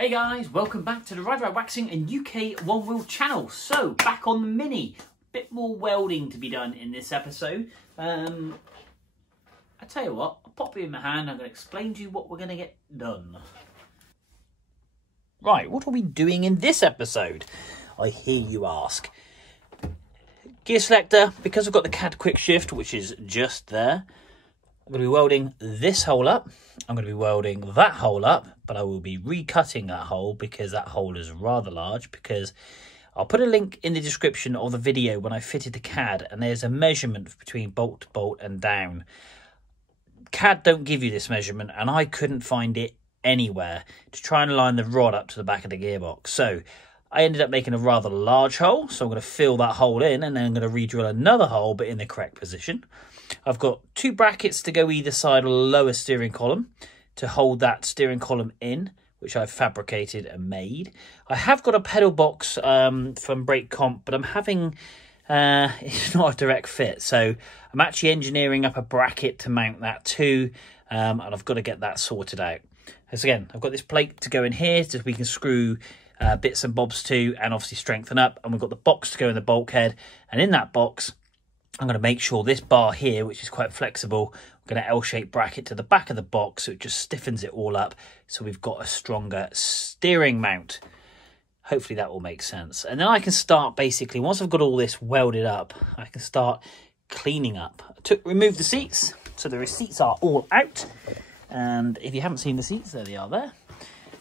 Hey guys, welcome back to the Ride Around Waxing and UK One Wheel channel. So, back on the Mini. Bit more welding to be done in this episode. I tell you what, I'll pop it in my hand. I'm going to explain to you what we're going to get done. Right, what are we doing in this episode? I hear you ask. Gear selector, because I've got the CAD quick shift, which is just there. I'm going to be welding this hole up. I'm going to be welding that hole up, but I will be recutting that hole because that hole is rather large, because I'll put a link in the description of the video when I fitted the CAD, and there's a measurement between bolt to bolt and down. CAD don't give you this measurement, and I couldn't find it anywhere to try and line the rod up to the back of the gearbox. So I ended up making a rather large hole, so I'm going to fill that hole in, and then I'm going to re-drill another hole, but in the correct position. I've got two brackets to go either side of the lower steering column to hold that steering column in, which I've fabricated and made. I have got a pedal box from Brake Comp, but I'm having, it's not a direct fit. So I'm actually engineering up a bracket to mount that too, and I've got to get that sorted out. As again, I've got this plate to go in here so we can screw bits and bobs to and obviously strengthen up. And we've got the box to go in the bulkhead. And in that box, I'm going to make sure this bar here, which is quite flexible, I'm going to L-shape bracket to the back of the box so it just stiffens it all up so we've got a stronger steering mount. Hopefully that will make sense. And then I can start basically, once I've got all this welded up, I can start cleaning up. Remove the seats, so the seats are all out. And if you haven't seen the seats, there they are there.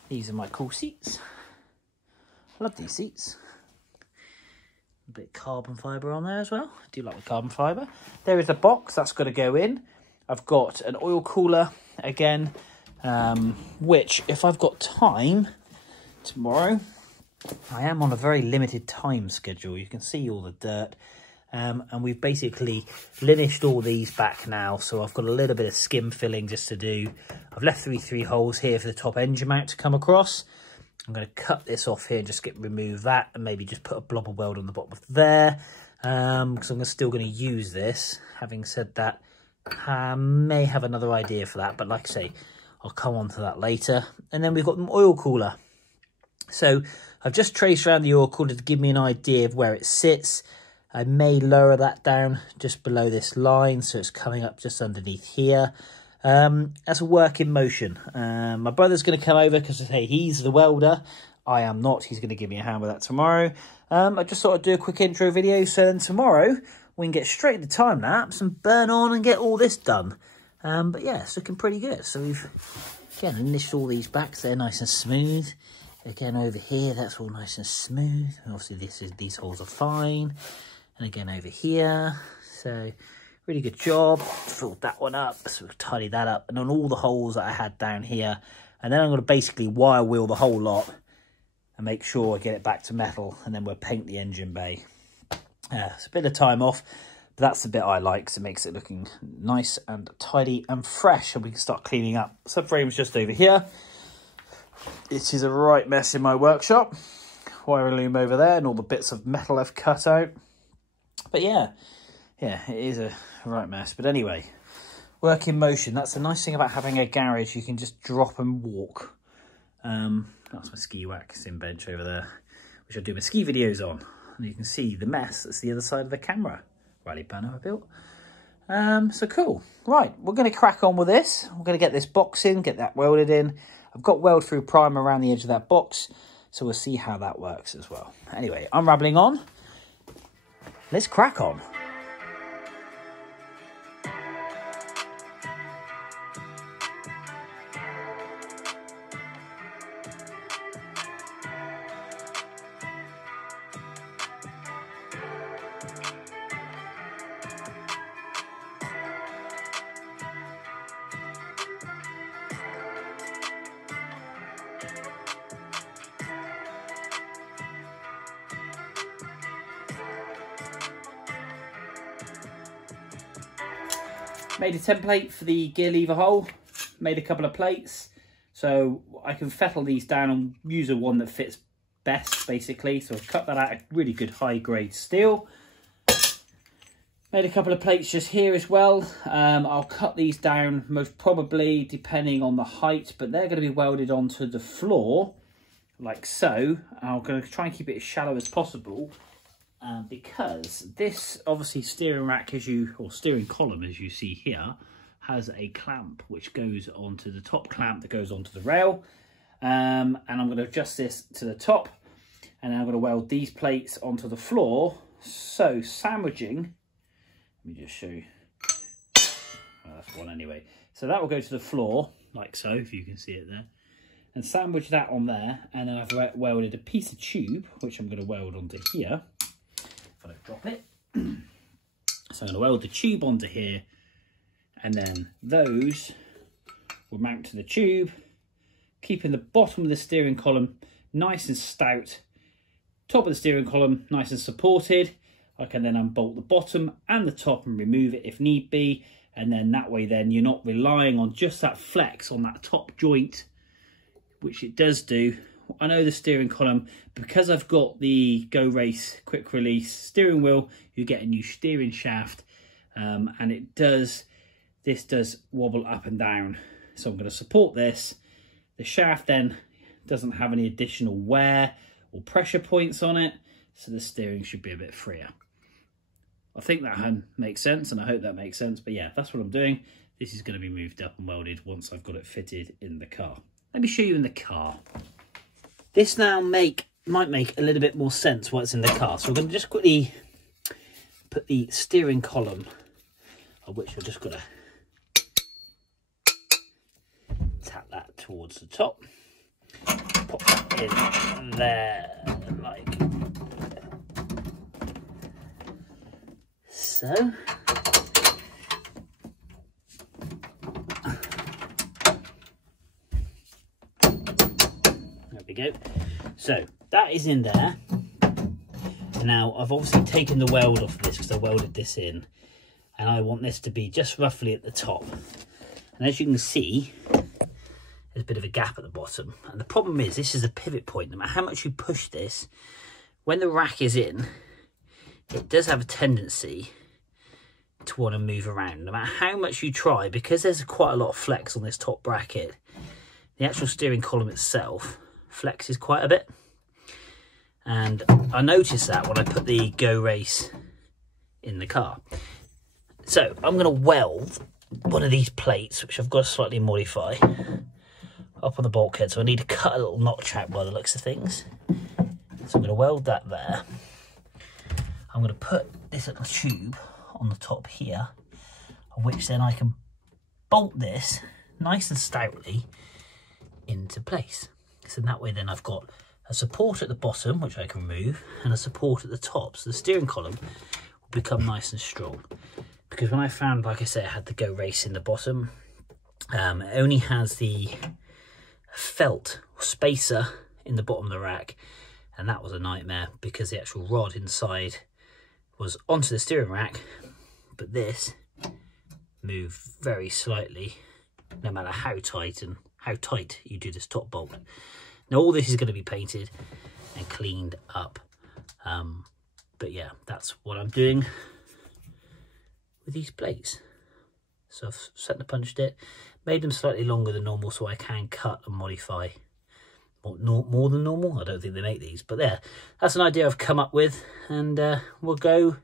These are my cool seats. I love these seats. A bit of carbon fibre on there as well. I do like the carbon fibre. There is a box that's got to go in. I've got an oil cooler again, which if I've got time tomorrow, I am on a very limited time schedule. You can see all the dirt. And we've basically linished all these back now. So I've got a little bit of skim filling just to do. I've left three holes here for the top engine mount to come across. I'm going to cut this off here and just remove that and maybe just put a blob of weld on the bottom of there, because I'm still going to use this. Having said that, I may have another idea for that, but like I say, I'll come on to that later. And then we've got an oil cooler. So I've just traced around the oil cooler to give me an idea of where it sits. I may lower that down just below this line, so it's coming up just underneath here. That's a work in motion. My brother's going to come over because, hey, he's the welder. I am not. He's going to give me a hand with that tomorrow. I just thought I'd do a quick intro video, so then tomorrow we can get straight into time lapse and burn on and get all this done. But yeah, it's looking pretty good. So we've, again, finished all these backs. They're nice and smooth. Again, over here, that's all nice and smooth. And obviously, these holes are fine. And again, over here. So really good job. Filled that one up, so we'll tidy that up. And on all the holes that I had down here. And then I'm going to basically wire wheel the whole lot and make sure I get it back to metal. And then we'll paint the engine bay. It's a bit of time off, but that's the bit I like because it makes it looking nice and tidy and fresh. And we can start cleaning up. Subframe's just over here. It is a right mess in my workshop. Wire loom over there and all the bits of metal I've cut out. But yeah, it is a right mess. But anyway, work in motion. That's the nice thing about having a garage. You can just drop and walk. That's my ski waxing bench over there, which I do my ski videos on. And you can see the mess that's the other side of the camera. Rally panel I built. So cool. Right, we're going to crack on with this. We're going to get this box in, get that welded in. I've got weld through primer around the edge of that box, so we'll see how that works as well. Anyway, I'm rambling on. Let's crack on. Made a template for the gear lever hole, made a couple of plates, so I can fettle these down and use a one that fits best, basically. So I've cut that out of really good high grade steel. Made a couple of plates just here as well. I'll cut these down most probably depending on the height, but they're going to be welded onto the floor like so. I'm going to try and keep it as shallow as possible because this obviously steering rack, or steering column as you see here, has a clamp which goes onto the top clamp that goes onto the rail. And I'm going to adjust this to the top, and then I'm going to weld these plates onto the floor. So sandwiching, let me just show you. Well, that's one anyway. So that will go to the floor like so, if you can see it there, and sandwich that on there. And then I've welded a piece of tube which I'm going to weld onto here if I don't drop it. So I'm going to weld the tube onto here, and then those will mount to the tube, keeping the bottom of the steering column nice and stout, top of the steering column nice and supported. I can then unbolt the bottom and the top and remove it if need be, and then that way then you're not relying on just that flex on that top joint, which it does do. I know the steering column, because I've got the Go Race quick release steering wheel, you get a new steering shaft, and this does wobble up and down. So I'm going to support this. The shaft then doesn't have any additional wear or pressure points on it, so the steering should be a bit freer. I think that makes sense, and I hope that makes sense. But yeah, that's what I'm doing. This is going to be moved up and welded once I've got it fitted in the car. Let me show you in the car. This now might make a little bit more sense why it's in the car. So we're going to just quickly put the steering column, of which I've just got to tap that towards the top. Pop that in there like so. There we go. So that is in there. Now I've obviously taken the weld off of this because I welded this in, and I want this to be just roughly at the top. And as you can see, there's a bit of a gap at the bottom. And the problem is, this is a pivot point. No matter how much you push this, when the rack is in, it does have a tendency to want to move around. No matter how much you try, because there's quite a lot of flex on this top bracket, the actual steering column itself flexes quite a bit. And I noticed that when I put the Go Race in the car. So I'm going to weld one of these plates, which I've got to slightly modify, up on the bulkhead. So I need to cut a little notch out by the looks of things. So I'm going to weld that there. I'm going to put this little tube on the top here, of which then I can bolt this nice and stoutly into place. So that way then I've got a support at the bottom, which I can remove, and a support at the top. So the steering column will become nice and strong. Because when I found, like I said, it had the Go Race in the bottom, it only has the felt spacer in the bottom of the rack, and that was a nightmare because the actual rod inside was onto the steering rack, but this moved very slightly no matter how tight you do this top bolt. Now all this is going to be painted and cleaned up, but yeah, that's what I'm doing with these plates. So I've set and punched it, made them slightly longer than normal so I can cut and modify more than normal. I don't think they make these, but there, that's an idea I've come up with, and we'll go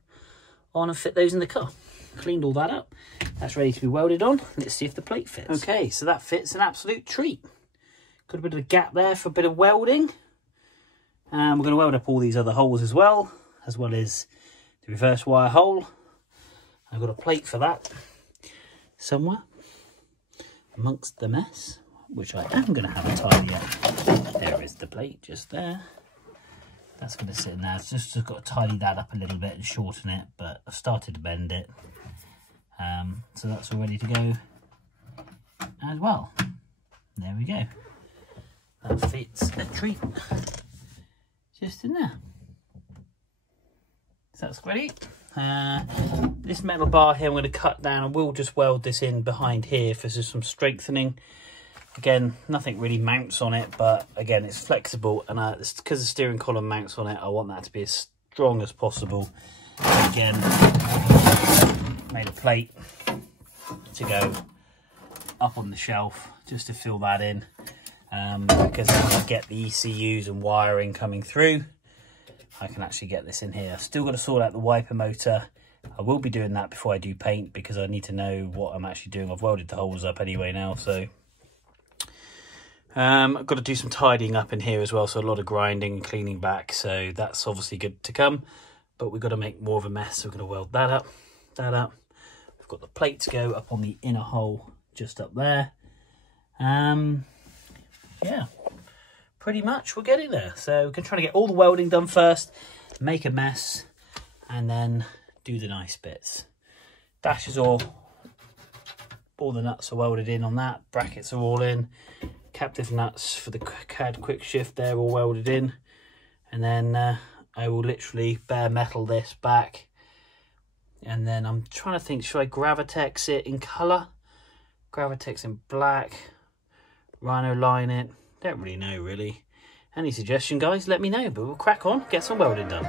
on and fit those in the car. Cleaned all that up, that's ready to be welded on. Let's see if the plate fits. Okay, so that fits an absolute treat. Got a bit of a gap there for a bit of welding, and we're going to weld up all these other holes as well as the reverse wire hole. I've got a plate for that somewhere amongst the mess, which I am going to have a tidy up. There is the plate just there. That's going to sit in there. It's just got to tidy that up a little bit and shorten it, but I've started to bend it. So that's all ready to go as well. There we go. That fits a treat just in there. So that's ready. This metal bar here I'm going to cut down, and we'll just weld this in behind here for some strengthening. Again, nothing really mounts on it, but again, it's flexible, and it's because the steering column mounts on it, I want that to be as strong as possible. And again, made a plate to go up on the shelf just to fill that in. because then I get the ECUs and wiring coming through, I can actually get this in here. I've still got to sort out the wiper motor. I will be doing that before I do paint because I need to know what I'm actually doing. I've welded the holes up anyway now, so I've got to do some tidying up in here as well, so a lot of grinding and cleaning back, so that's obviously good to come, but we've got to make more of a mess, so we're going to weld that up, We've got the plates go up on the inner hole just up there. Yeah, pretty much we're getting there. So we're trying to get all the welding done first, make a mess, and then do the nice bits. Dashes all the nuts are welded in on that, brackets are all in, captive nuts for the CAD quick shift, they're all welded in, and then I will literally bare metal this back, and then I'm trying to think, should I Gravitex it in colour, Gravitex in black, Rhino line it, don't really know really. Any suggestion, guys, let me know, but we'll crack on, get some welding done.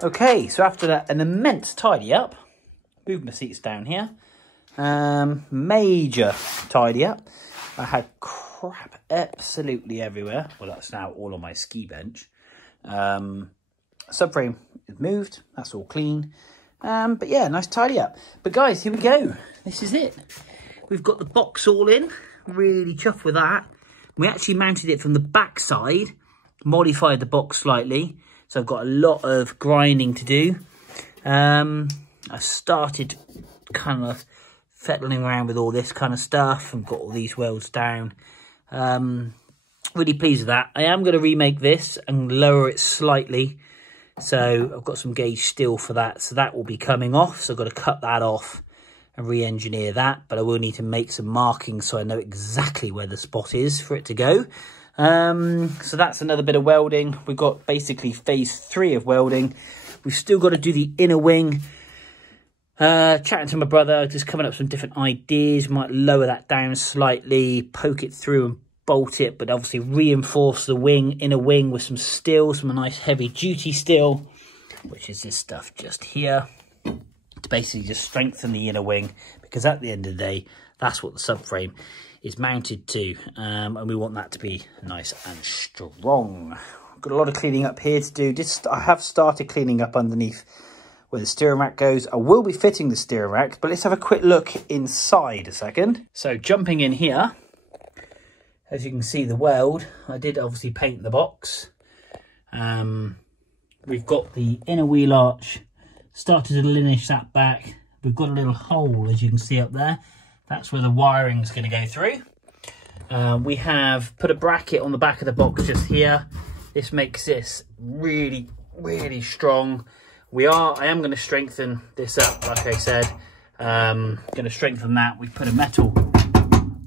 Okay, so after that, an immense tidy up, move my seats down here, major tidy up. I had crap absolutely everywhere. Well, that's now all on my ski bench. Subframe is moved, that's all clean. But yeah, nice tidy up. But guys, here we go. This is it. We've got the box all in, really chuffed with that. We actually mounted it from the back side, modified the box slightly. So I've got a lot of grinding to do. I started kind of fettling around with all this kind of stuff and got all these welds down. Really pleased with that. I am going to remake this and lower it slightly. So I've got some gauge steel for that. So that will be coming off. So I've got to cut that off and re-engineer that. But I will need to make some markings so I know exactly where the spot is for it to go. So that's another bit of welding. We've got basically phase 3 of welding. We've still got to do the inner wing. Chatting to my brother, just coming up with some different ideas. Might lower that down slightly, poke it through and bolt it, but obviously reinforce the inner wing with some steel, some nice heavy duty steel, which is this stuff just here, to basically just strengthen the inner wing, because at the end of the day, that's what the subframe is mounted to, and we want that to be nice and strong. Got a lot of cleaning up here to do. I have started cleaning up underneath where the steering rack goes. I will be fitting the steering rack, but let's have a quick look inside a second. So jumping in here, as you can see the weld, I did obviously paint the box. We've got the inner wheel arch, started to linish that back. We've got a little hole, as you can see up there. That's where the wiring is going to go through. We have put a bracket on the back of the box just here. This makes this really, really strong. I am going to strengthen this up, like I said. Going to strengthen that. We put a metal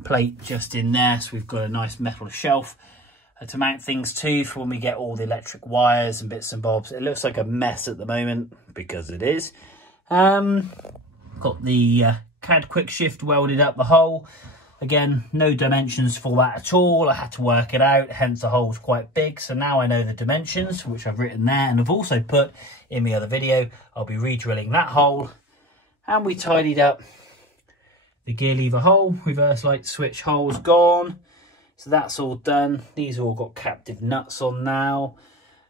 plate just in there, so we've got a nice metal shelf to mount things to for when we get all the electric wires and bits and bobs. It looks like a mess at the moment, because it is. Got the CAD quick shift welded up the hole. Again, no dimensions for that at all. I had to work it out, hence the hole's quite big. So now I know the dimensions, which I've written there, and I've also put in the other video. I'll be re-drilling that hole. And we tidied up the gear lever hole. Reverse light switch hole's gone. So that's all done. These all got captive nuts on now.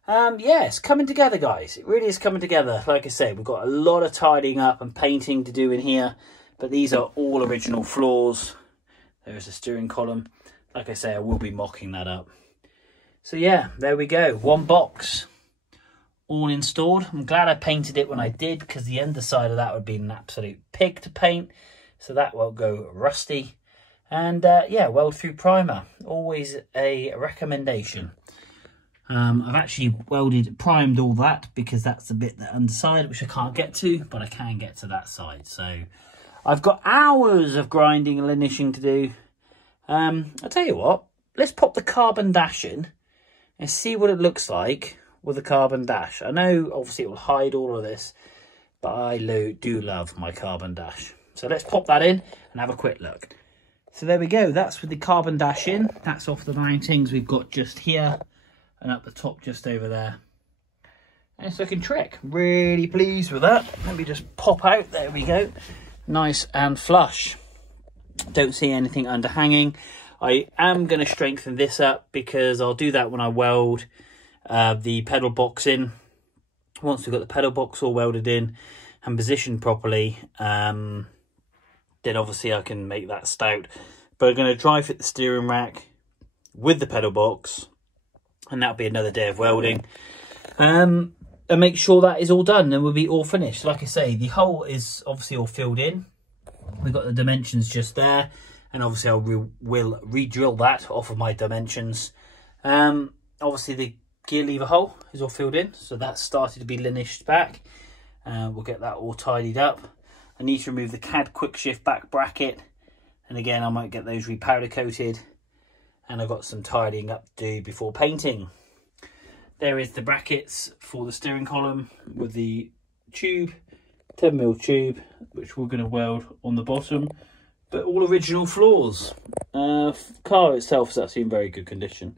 Yeah, it's coming together, guys. It really is coming together. Like I said, we've got a lot of tidying up and painting to do in here. But these are all original floors. There's a steering column. Like I say, I will be mocking that up. So yeah, there we go. One box, all installed. I'm glad I painted it when I did, because the underside of that would be an absolute pig to paint. So that won't go rusty. And yeah, weld through primer. Always a recommendation. I've actually primed all that, because that's the bit that underside, which I can't get to, but I can get to that side. So I've got hours of grinding and linishing to do. I'll tell you what, let's pop the carbon dash in and see what it looks like with the carbon dash. I know obviously it will hide all of this, but I do love my carbon dash. So let's pop that in and have a quick look. So there we go, that's with the carbon dash in. That's off the mountings we've got just here and up the top just over there. And it's looking trick. Really pleased with that. Let me just pop out, there we go. Nice and flush. Don't see anything underhanging. I am going to strengthen this up, because I'll do that when I weld the pedal box in. Once we've got the pedal box all welded in and positioned properly, then obviously I can make that stout. But I'm going to dry fit the steering rack with the pedal box, and that'll be another day of welding. And make sure that is all done, and we'll be all finished. Like I say, the hole is obviously all filled in. We've got the dimensions just there, and obviously I will re-drill that off of my dimensions. Obviously the gear lever hole is all filled in, so that's started to be linished back. We'll get that all tidied up. I need to remove the CAD quick shift back bracket, and again I might get those repowder coated, and I've got some tidying up to do before painting. There is the brackets for the steering column with the tube, 10mm tube, which we're going to weld on the bottom, but all original floors. Car itself is actually in very good condition.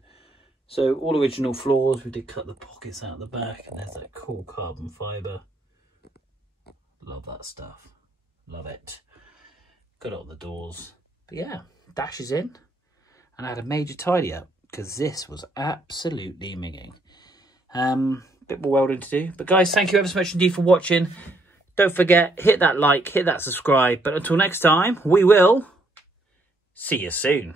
So all original floors. We did cut the pockets out the back, and there's that cool carbon fibre. Love that stuff. Love it. Got all the doors. But yeah, dash is in, and I had a major tidy up, because this was absolutely minging. Bit more welding to do. But guys, thank you ever so much indeed for watching. Don't forget, hit that like, hit that subscribe. But until next time, we will see you soon.